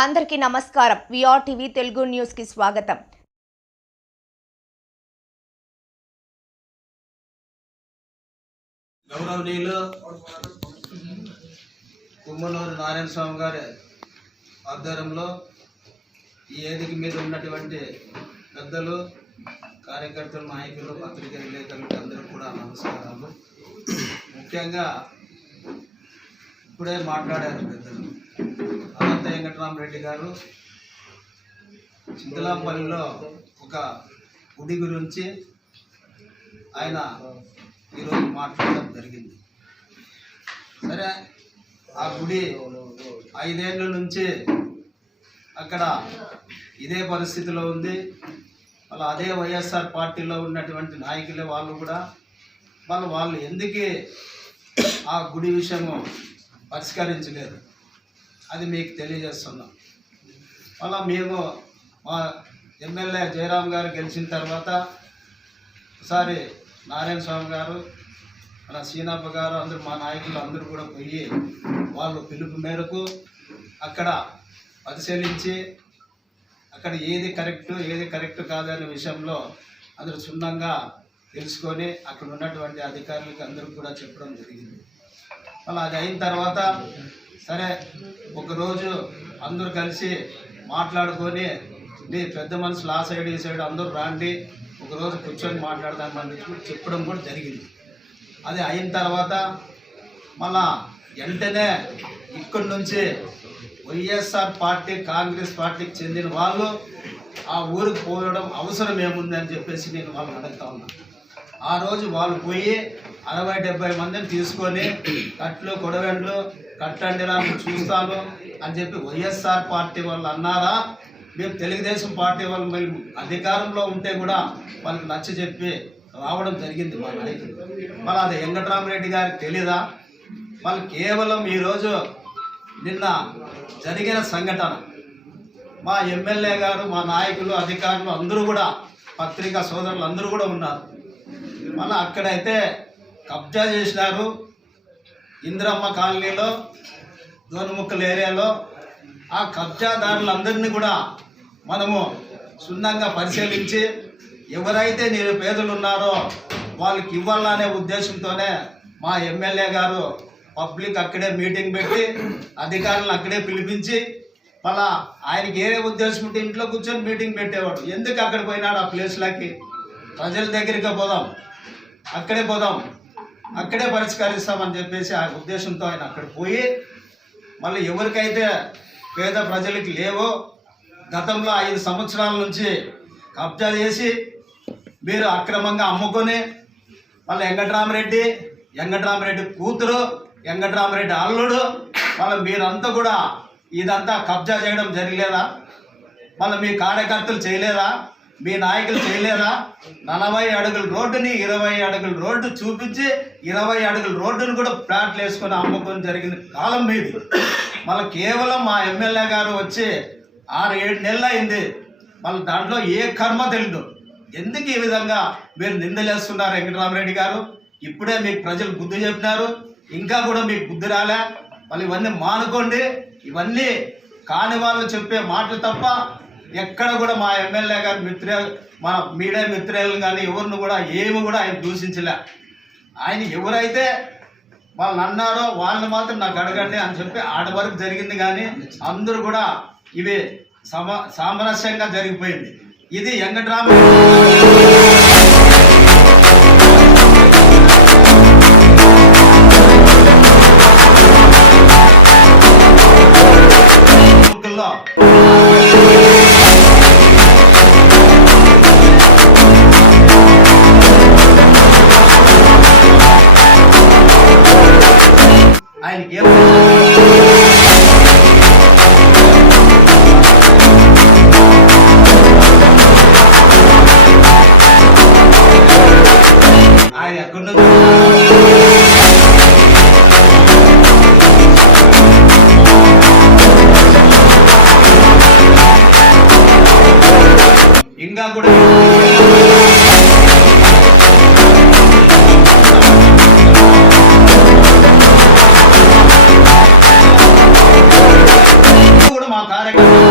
అందరికీ నమస్కారం. VR TV Telugu న్యూస్కి స్వాగతం. గౌరవనీయులు కుమ్మలూరు నారాయణ స్వామి గారి ఆధ్వర్యంలో ఈ వేదిక మీద ఉన్నటువంటి పెద్దలు కార్యకర్తలు నాయకులు పత్రికా విలేకరులకు అందరూ కూడా నమస్కారాలు. ముఖ్యంగా ఇప్పుడే మాట్లాడారు పెద్దలు. కోట వెంకటరామరెడ్డి గారు చింతలాపల్లిలో ఒక గుడి గురించి ఆయన ఈరోజు మాట్లాడడం జరిగింది. సరే ఆ గుడి ఐదేళ్ళ నుంచి అక్కడ ఇదే పరిస్థితిలో ఉంది. వాళ్ళ అదే వైఎస్ఆర్ పార్టీలో ఉన్నటువంటి నాయకులే వాళ్ళు కూడా వాళ్ళు వాళ్ళు ఎందుకే ఆ గుడి విషయము పరిష్కరించలేరు అది మీకు తెలియజేస్తున్నాం. అలా మేము మా ఎమ్మెల్యే జయరాం గారు గెలిచిన తర్వాత ఒకసారి నారాయణ స్వామి గారు మన సీనప్ప గారు అందరూ మా నాయకులు అందరూ కూడా పోయి వాళ్ళు పిలుపు మేరకు అక్కడ పరిశీలించి అక్కడ ఏది కరెక్ట్ ఏది కరెక్ట్ కాదనే విషయంలో అందరూ క్షుణ్ణంగా తెలుసుకొని అక్కడ ఉన్నటువంటి అధికారులకు అందరూ కూడా చెప్పడం జరిగింది. మళ్ళీ అది అయిన తర్వాత సరే ఒకరోజు అందరూ కలిసి మాట్లాడుకొని నీ పెద్ద మనుషులు ఆ సైడ్ ఈ సైడ్ అందరూ రాండి ఒకరోజు కూర్చొని మాట్లాడదామని చెప్పి చెప్పడం కూడా జరిగింది. అది అయిన తర్వాత మళ్ళా వెంటనే ఇక్కడి నుంచి వైఎస్ఆర్ పార్టీ కాంగ్రెస్ పార్టీకి చెందిన వాళ్ళు ఆ ఊరికి పోవడం అవసరం ఏముంది అని చెప్పేసి నేను వాళ్ళని అడుగుతా ఉన్నాను ఆ రోజు వాళ్ళు పోయి అరవై డెబ్బై మందిని తీసుకొని కట్లు కొడవెండ్లు కట్టండి రా చూస్తాను అని చెప్పి వైఎస్ఆర్ పార్టీ వాళ్ళు అన్నారా? మేము తెలుగుదేశం పార్టీ వాళ్ళు మేము అధికారంలో ఉంటే కూడా వాళ్ళకి నచ్చ చెప్పి రావడం జరిగింది మా నాయకులు. మరి అది వెంకటరామరెడ్డి గారికి తెలీదా? వాళ్ళు కేవలం ఈరోజు నిన్న జరిగిన సంఘటన. మా ఎమ్మెల్యే గారు మా నాయకులు అధికారులు అందరూ కూడా పత్రికా సోదరులు అందరూ కూడా ఉన్నారు. మళ్ళీ అక్కడైతే కబ్జా చేసినారు ఇందిరమ్మ కాలనీలో దోనముక్కల ఏరియాలో. ఆ కబ్జాదారులందరినీ కూడా మనము సున్నంగా పరిశీలించి ఎవరైతే నిరుపేదలు ఉన్నారో వాళ్ళకి ఇవ్వాలనే ఉద్దేశంతోనే మా ఎమ్మెల్యే గారు పబ్లిక్ అక్కడే మీటింగ్ పెట్టి అధికారులను అక్కడే పిలిపించి మళ్ళా ఆయనకి ఏ ఉద్దేశం ఉంటే ఇంట్లో కూర్చొని మీటింగ్ పెట్టేవాడు. ఎందుకు అక్కడ పోయినాడు ఆ ప్లేస్లకి? ప్రజల దగ్గరికి పోదాం. అక్కడే పోదాం. అక్కడే పరిష్కరిస్తామని చెప్పేసి ఆ ఉద్దేశంతో ఆయన అక్కడ పోయి మళ్ళీ ఎవరికైతే పేద ప్రజలకి లేవో గతంలో ఐదు సంవత్సరాల నుంచి కబ్జా చేసి మీరు అక్రమంగా అమ్ముకొని మళ్ళీ వెంకటరామరెడ్డి వెంకటరామరెడ్డి కూతురు వెంకటరామరెడ్డి అల్లుడు మళ్ళీ మీరంతా కూడా ఇదంతా కబ్జా చేయడం జరగలేదా? మళ్ళీ మీ కార్యకర్తలు చేయలేదా? మీ నాయకులు చేయలేరా? నలభై అడుగుల రోడ్డుని ఇరవై అడుగుల రోడ్డు చూపించి ఇరవై అడుగుల రోడ్డును కూడా ప్లాట్లు వేసుకొని అమ్ముకొని జరిగిన కాలం మీది. మళ్ళీ కేవలం మా ఎమ్మెల్యే గారు వచ్చి ఆరు ఏడు నెలలు అయింది. మళ్ళీ దాంట్లో ఏ కర్మ తెలియదు. ఎందుకు ఈ విధంగా మీరు నిందలేస్తున్నారు వెంకటరామరెడ్డి గారు? ఇప్పుడే మీకు ప్రజలు బుద్ధి చెప్పినారు. ఇంకా కూడా మీకు బుద్ధి రాలే. మళ్ళీ ఇవన్నీ మానుకోండి. ఇవన్నీ కాని వాళ్ళు చెప్పే మాటలు తప్ప ఎక్కడ కూడా మా ఎమ్మెల్యే గారు మిత్రులు మన మీడియా మిత్రులను కానీ ఎవరిని కూడా ఏమి కూడా ఆయన దూషించలే. ఆయన ఎవరైతే వాళ్ళు అన్నారో వాళ్ళని మాత్రం నాకు అడగండి అని చెప్పి ఆడ వరకు జరిగింది కానీ అందరూ కూడా ఇవి సమ సామరస్యంగా జరిగిపోయింది. ఇది వెంకటరామ ఆయనకి ఏం ఆయన ఎక్కడి నుంచి ఇంకా కూడా Bye.